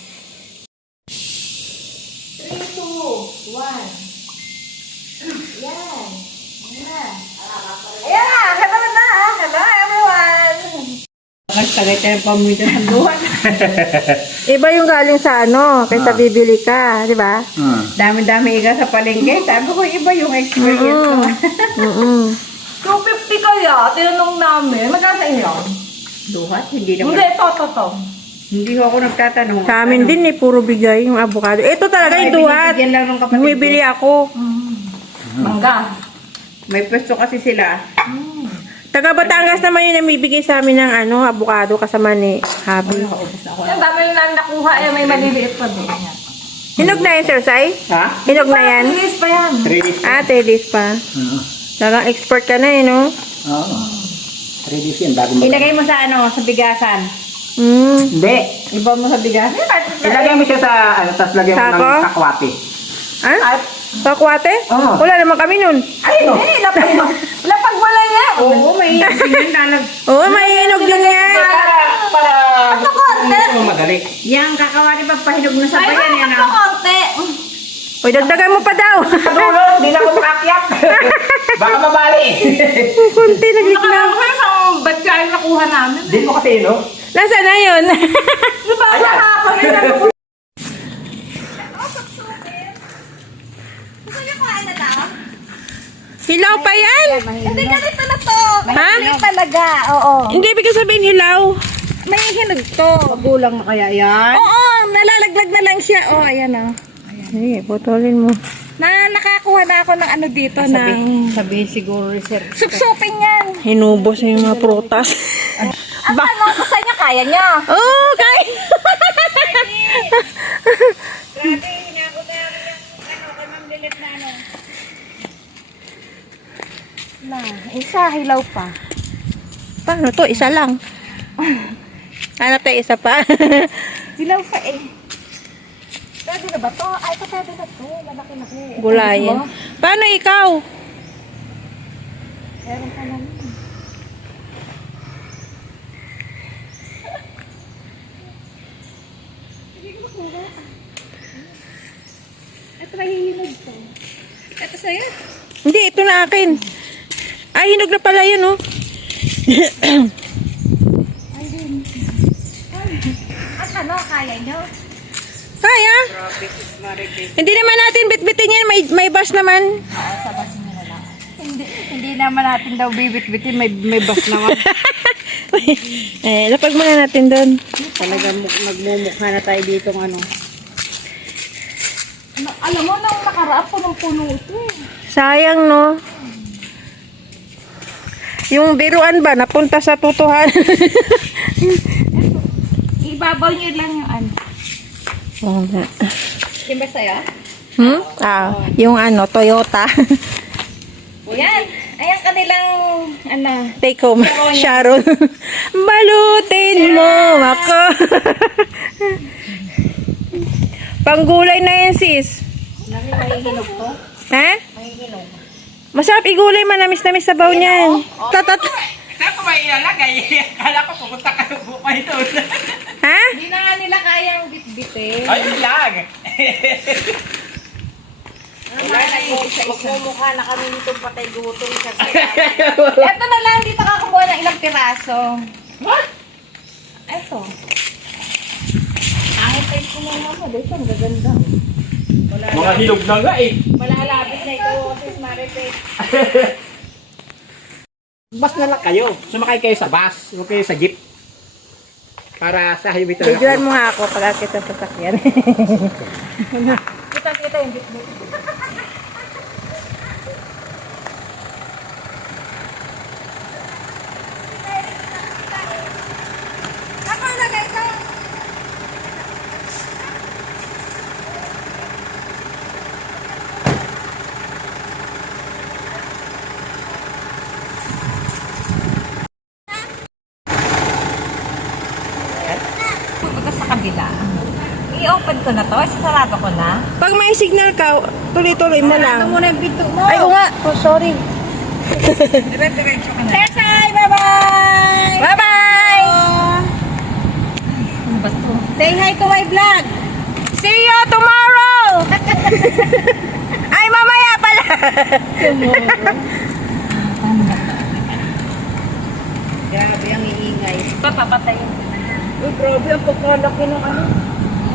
3, 2, 1. Yan. Ayan na! Hello na! Hello everyone! Tagay tayo pamilya ng duwan. Iba yung galing sa ano, kaysa bibili ka, di ba? Dami-dami iga sa palengke. Sabi ko, iba yung experience ko. 250 kaya, tinanong namin. Magkano sa inyo? Duhat? Hindi naman. Hindi, ito. Hindi ko ako nagtatanong. Sa amin din eh, puro bigay yung avocado. Ito talaga yung duhat. Binibigyan lang ng kapatid ko. Bumibili ako. Mangga. May pwesto kasi sila. Taga Batangas naman yung namibigay sa amin ng ano, avocado kasama ni Habi. Ang dami lang nakuha, may maliliit pa din. Hinog na yan, Sir Sai? Ha? Hinog na yan? Lilis pa yan. 3 days. 3 days pa. Talagang expert ka na eh, no? Oo. 3 days yan, bago mag- Ilagay mo sa ano, sa bigasan. Hindi. Iba mo sa bigasan. Ilagay mo siya sa, ano, tapos lagyan mo Sako? ng kakwate. Ah? Kakwate? Oo. Wala naman kami nun. Ay, no. Lapag wala niya. Oo, may nalag. Oo, may hinog din yan. Para, madali. Yang kakawari pagpahinog mo sa bayan yan. konti. O, dagdagan mo pa daw. Dulo, hindi na ako makakyat. Baka mabali. Kunti nagliklam. Ang batya yung nakuha namin. Di mo kasi, no? Nasaan na yun? Ayan. Hilaw pa yan? Hindi ganito na to. Ha? Hindi talaga, oo. Hindi, ibig sabihin hilaw. May hinog to. Magulang na kaya yan? Oo, nalalaglag na lang siya. Oh, ayan oh. Sige, putulin mo. Nakakuha na ako ng ano dito, ng Sabihin siguro research. suksupin yan. Hinubos na yung mga prutas. Ang ano, basta niya, kaya niya. Oh, okay. Na, isa, hilaw pa. Paano to? Isa lang. Ano to? Isa pa? Hilaw pa eh. Pwede na ba to? Ay, ito pwede na to. Malaki na eh. Gulayin. Paano ikaw? Meron ka lang. Ito na hihinog to. Ito sa'yo. Hindi, ito na akin. Ay, hinog na pala yun, oh. At ano, kaya nyo? Kaya? Hindi naman natin bitbitin yan. May bus naman. Hindi naman natin daw bibit-bitin. May bus naman. Lapag muna natin doon. Talagang nagmumukha na tayo dito ng ano. Alam mo, nang nakaraan po ng puno ito eh. Sayang, no? Yung biruan ba, napunta sa tutuhan. Ibabaw nyo lang yung ano. Oo nga. Yung ba sa'yo? Yung ano, Toyota. Yan. Ayan kanilang, ano, Take home, Sharon. Balutin mo ako. Panggulay na yan, sis. Mahihinog to? Ha? Masarap igulay, manamis-namis sa baw niyan. Tatat. Saan ko may ilalagay? Akala ko pupunta ka bukay doon. Ha? hindi na nga nila kayang bit-bitin. Ayun lang. Magmumukha na kami nito patay gutom sa Eto na lang, dito ka kumuha ng ilang piraso. What? Eto. Angit tayo ko na mo. Dito, ang gaganda. Mga hinog na nga eh. Malalapit na ito, sis Marites. Bus na lang kayo. Sumakay kayo sa bus. Huwag kayo sa jeep. Para sa highway talaga. Bigyan mo nga ako pag kita sa sakyan. Kita yung bit-bit. Ako na guys, pupunta sa kabila. I-open ko na to, isasarado ko na. Pag may signal ka, tuloy-tuloy mo lang. Muna yung pinto mo. Ay, oo nga. Oh, sorry. Dire-diretso ka na. Tesay, bye-bye! Bye-bye! Ano ba to? Say hi to my vlog. See you tomorrow! Ay, mamaya pala. Grabe ang iingay. Papapatayin ko na. Uy, grabe ang pagkalaki ng ano.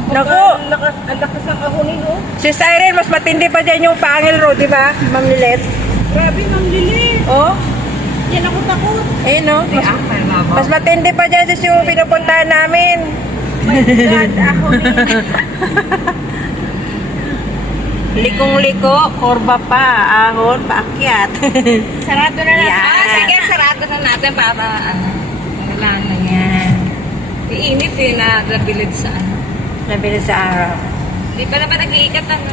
Naku, Ang lakas ng ahonin, oh. si Irene, mas matindi pa dyan yung Pangil Road, di ba? Ma'am Lilet. Grabe, Ma'am Lili. Oh, Yan ako takot. eh no. Mas matindi pa dyan sis yung pinupuntahan namin. God, ahonin. Likong-liko, korba pa, ahon, paakyat. Sarado na natin. Yan. Sige, sarado na natin para ano. Wala na yan. Iinit eh na nabilid sa ano. Nabili sa araw. Di pa naman nag-iikat ano.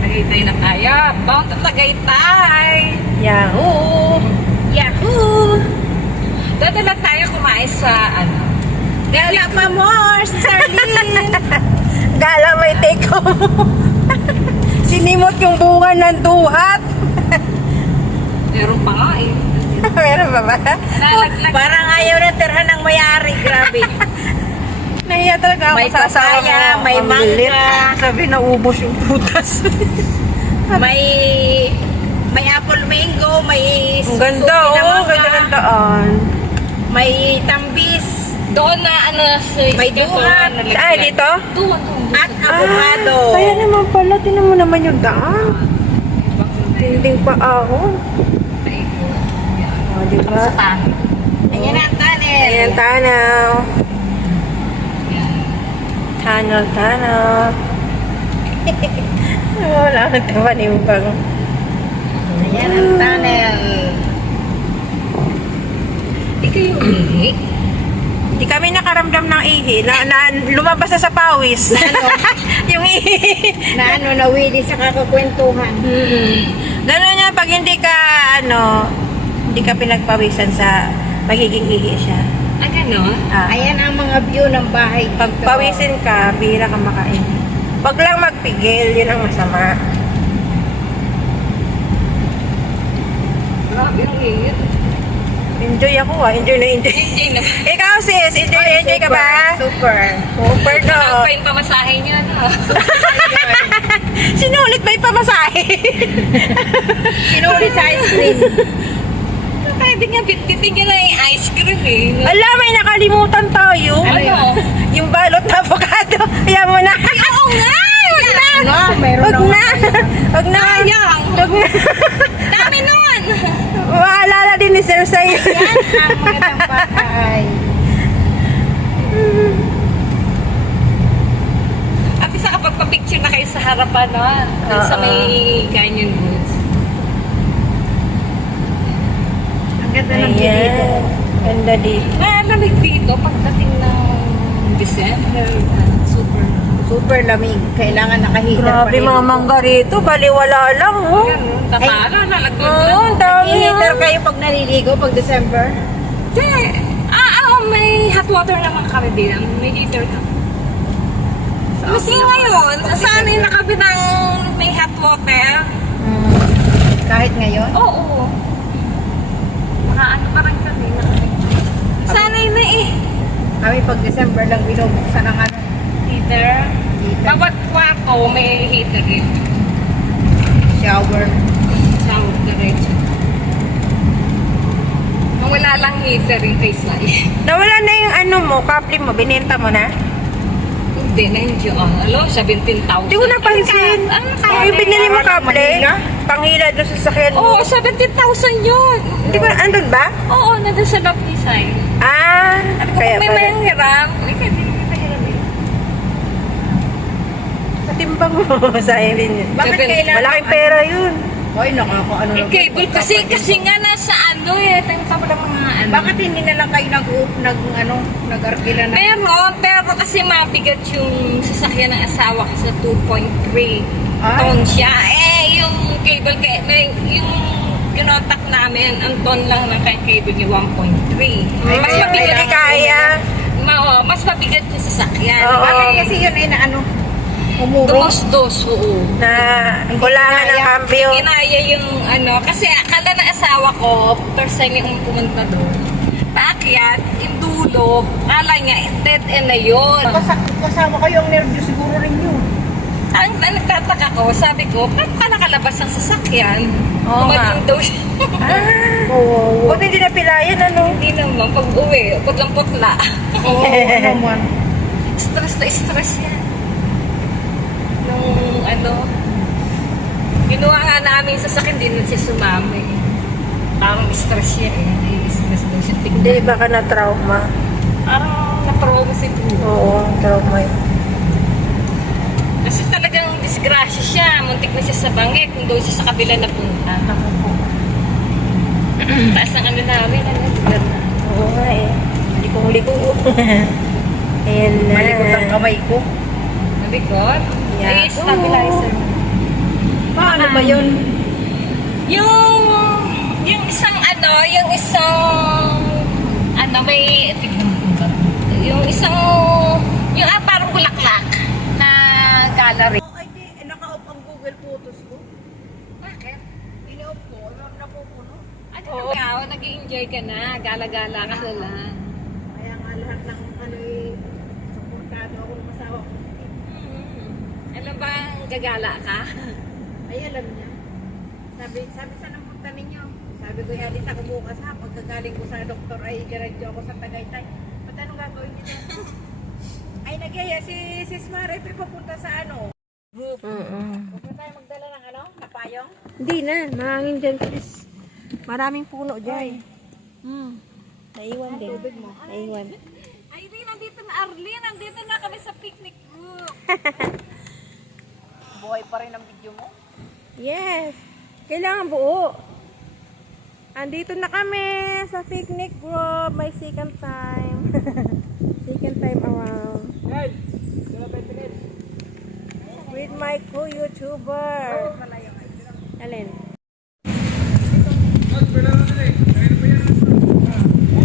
Tagaytay na tayo. Bound to Tagaytay. Yahoo! Yahoo! Doon na lang tayo kumain sa ano. Gala pa more sa Sarlene. Gala may take home. Sinimot yung bunga ng duhat. Meron pa nga eh. Meron ba ba? Lalaglag. Parang ayaw na tirhan ng mayari. Grabe. Nahiya talaga ako May sa asawa papaya, mo. may Ang lilit. mangga. Sabi, naubos yung putas. may apple mango, may Ang ganda, suki na oh. mangga, Ganda ng daan. may tambis, Doon na ano sa May duhat. Saan, dito? Doon. at avocado. Kaya naman pala, tinan mo naman yung daan. Tinding pa ako. O, diba? Ayan ang tunnel. Ayan, tanaw. Tanaw. Wala kang tumanimbang. Ayan ang tunnel. Ikaw yung ihi. Di kami nakaramdam ng ihi. Na lumabas na sa pawis. Yung ihi. Na ano, nawili sa kakakwentuhan. Gano'n nga, pag hindi ka, hindi ka pinagpawisan sa magiging ihi siya. Ah, gano'n? Ayan ang mga view ng bahay dito. Pag pawisin ka, bihira ka makain. Pag lang magpigil, yun ang masama. Grabe ang ihi. Enjoy ako enjoy na enjoy. Hindi na. Ikaw sis, enjoy ka ba? Super. Super no. Ano pa yung pamasahe niya, no? Sinulit ba yung pamasahe? Sinuli sa ice cream. Pwede nga, bitbitin niya na yung ice cream eh. No? Ala, may nakalimutan tayo. Ano? Yung balot na avocado. Ayan mo na. Oo nga! Wag na! Ano, meron Wag ako. na. Wag na. Sayang! Wag na. Dami nun! Maalala din ni Sir sa'yo. Yan ang magandang bahay. At isa kapag pa-picture na kayo sa harapan, no? Doon sa may Canyon Woods. Ang ganda ng view dito. Ayan. Ganda dito. Malamig dito pagdating ng December. Super. Super lamig. Kailangan nakahiga pa Grabe rin. mga mangga rito. Baliwala lang. Oh. Ganun. Tatala, nalaglag Oo, lang. ang dami Heater yan. kayo pag naliligo pag December? Hindi. May hot water naman kami din. May heater ka. Kasi ngayon, saan yung nakabi ng may hot water? Kahit ngayon? Oo. Nakaano pa rin kami. Sanay na eh. Kami pag December lang binubuksan ng ano. Heater. Heater. Bawat kwarto may heater yun. Shower. Shower diretso. Nung wala lang heater yung kay Sai. Nawala na yung kapli mo. Binenta mo na? Hindi, na-enjoy. Alam, 17,000. Hindi ko napansin. Oh, yung binili mo kable? Panghila doon sa sakyan Oo, mo. 17,000 yun. Hindi ko andun ba? Oo, nandun sa loob ni Sai. Ah, kaya May pala. mahiram. Ikaw, hindi kita hiram eh. Patimbang mo sa Erin yun. Bakit Seven- kailangan? Malaking pera yun. Hoy, nakakaano Yung lang. cable kasi nga nasa ano eh. Tingnan pa pala mga ano. Bakit hindi na lang kayo nag-arkila na? Meron, pero kasi mabigat yung sasakyan ng asawa ko sa 2.3 Ay. ton siya. Eh, yung cable, yung kinontak namin, ang ton lang ng cable niya 1.3. Ay, Mas kaya mabigat Hindi kaya. mas mabigat yung sasakyan. Oo. Bakit kasi yun ay na ano? Umuro? Dos, oo. Na kulangan ng kinaya. cambio. Kinaya yung ano, kasi akala ng asawa ko, first time yung pumunta doon. Paakyat, yung dulo, akala niya, dead end na yun. Kasama kayo ang nervyo siguro rin yun. Ang nagtataka ko, sabi ko, ba't pa nakalabas ang sasakyan? Oo nga. Umaling daw siya. Oo. Buti hindi napilayan, ano? Hindi naman, pag uwi, putlang-putla. Oo, naman. Stress na stress yan. Nung ano, ginawa nga namin sa sasakyan, din na siya sumami. Parang stress siya eh. Stress daw siya tignan. Hindi, baka na-trauma. Parang na-trauma siguro. Oo, trauma yun. Kasi talagang disgrasya siya. Muntik na siya sa bangit kung doon siya sa kabila na punta. Taas ng ano namin, lugar na. Oo nga eh. Hindi ko huli ko. Ayan na. Malikot ang kamay ko. Nabikot? Yeah. Ay, stabilizer. Paano ba yun? Yung isang may, tignan mo ba? Yung parang bulaklak na gallery. Ay, di, naka-off ang Google Photos ko. Bakit? Ini-off ko, napupuno. Oo. Ikaw, nag-i-enjoy ka na, gala-gala ka na lang. Kaya nga lahat ng ano eh, support delikado ako ng masawa ko. Alam ba, gagala ka? Ay, alam niya. Sabi sa napunta ninyo. Sabi ko, alis ako bukas ha. Pagkagaling ko sa doktor ay diretso ako sa Tagaytay. Ba't anong gagawin niyo doon? Ay, nagyaya si Sis Mare, papunta sa ano? Huwag na tayo magdala ng ano? Napayong? Hindi na, mahangin dyan, sis. Maraming puno dyan. Naiwan din. Naiwan. Ay, di, nandito na Arlene. Nandito na kami sa picnic group. Buhay pa rin ang video mo? Yes. Kailangan buo. Andito na kami sa picnic group. May second time. Second time around. With my co-YouTuber. Alin?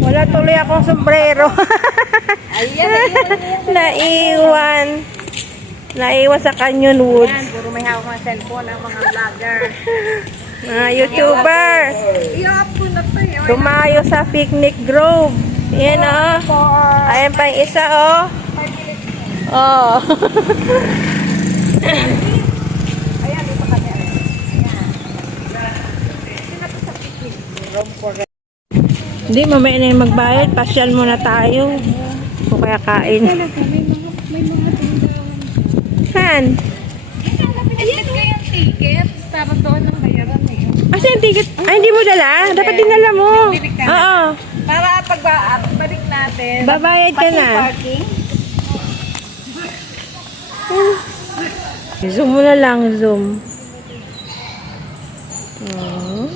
Wala tuloy akong sombrero. Naiwan. Naiwan sa Canyon Woods. Puro may hawak ng cellphone ang mga vlogger. Mga YouTuber. I-up ko na to yun. Tumayo sa picnic grove. Yan Ayan pa yung isa Oh. Hindi, mamaya na yung magbayad. Pasyal muna tayo. O kaya kain. May mga tindahan. Han? Pinaglit ko yung ticket. Tapos doon ang bayaran eh. Asa yung ticket? Ay, hindi mo dala? Dapat dinala mo. Bibig ka na. Oo. Para pagbalik natin. Babayad ka na. Parking. Zoom mo na lang, zoom. Oh.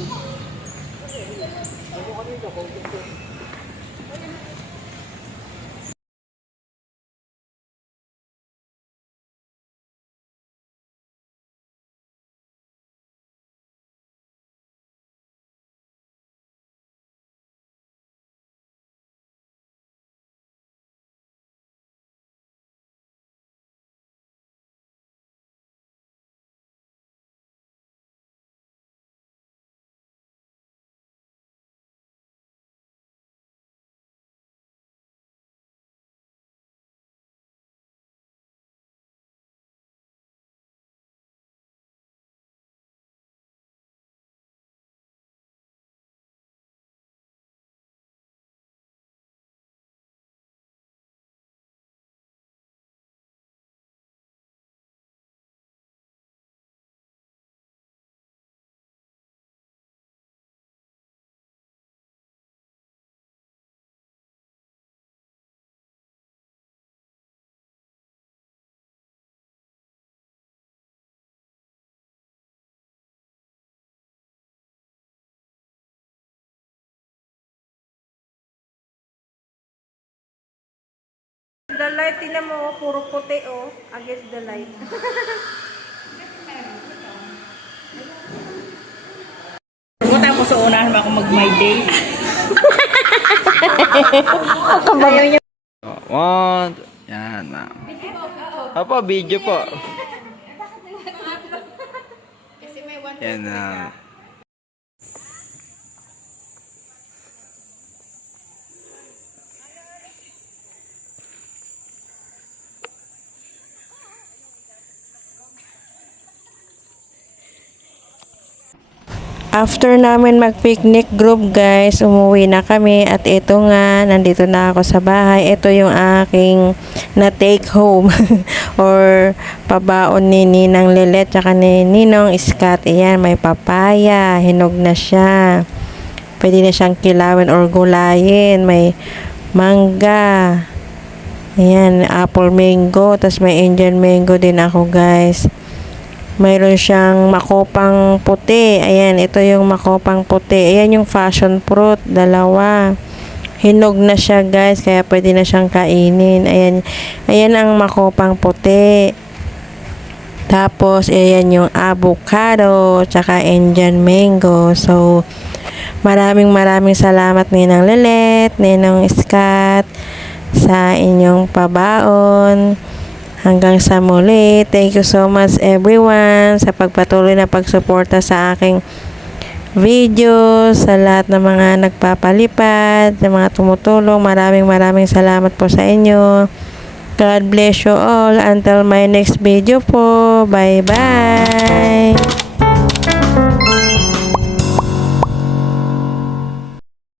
The light, tinan mo, puro puti, against the light. Kung tapos sa unahan mo ako mag-my day. One. Yan na. Apa, video po. Yan na. After namin mag-picnic group guys, umuwi na kami at ito nga, nandito na ako sa bahay. Ito yung aking na-take home or pabaon ni Ninang Lilet tsaka ni Ninong Scott. Ayan, may papaya, hinog na siya. Pwede na siyang kilawin or gulayin. May mangga. Ayan, apple mango. Tapos may Indian mango din ako guys. Mayroon siyang makopang puti. Ayan, ito yung makopang puti. Ayan yung fashion fruit. Dalawa. Hinog na siya guys. Kaya pwede na siyang kainin. Ayan, ayan ang makopang puti. Tapos, ayan yung avocado. Tsaka Indian mango. So, maraming salamat Ninang Lilet, Ninong Scott sa inyong pabaon. Hanggang sa muli, thank you so much everyone sa pagpatuloy na pagsuporta sa aking video, sa lahat ng mga nagpapalipad, sa mga tumutulong. Maraming salamat po sa inyo. God bless you all. Until my next video po. Bye-bye.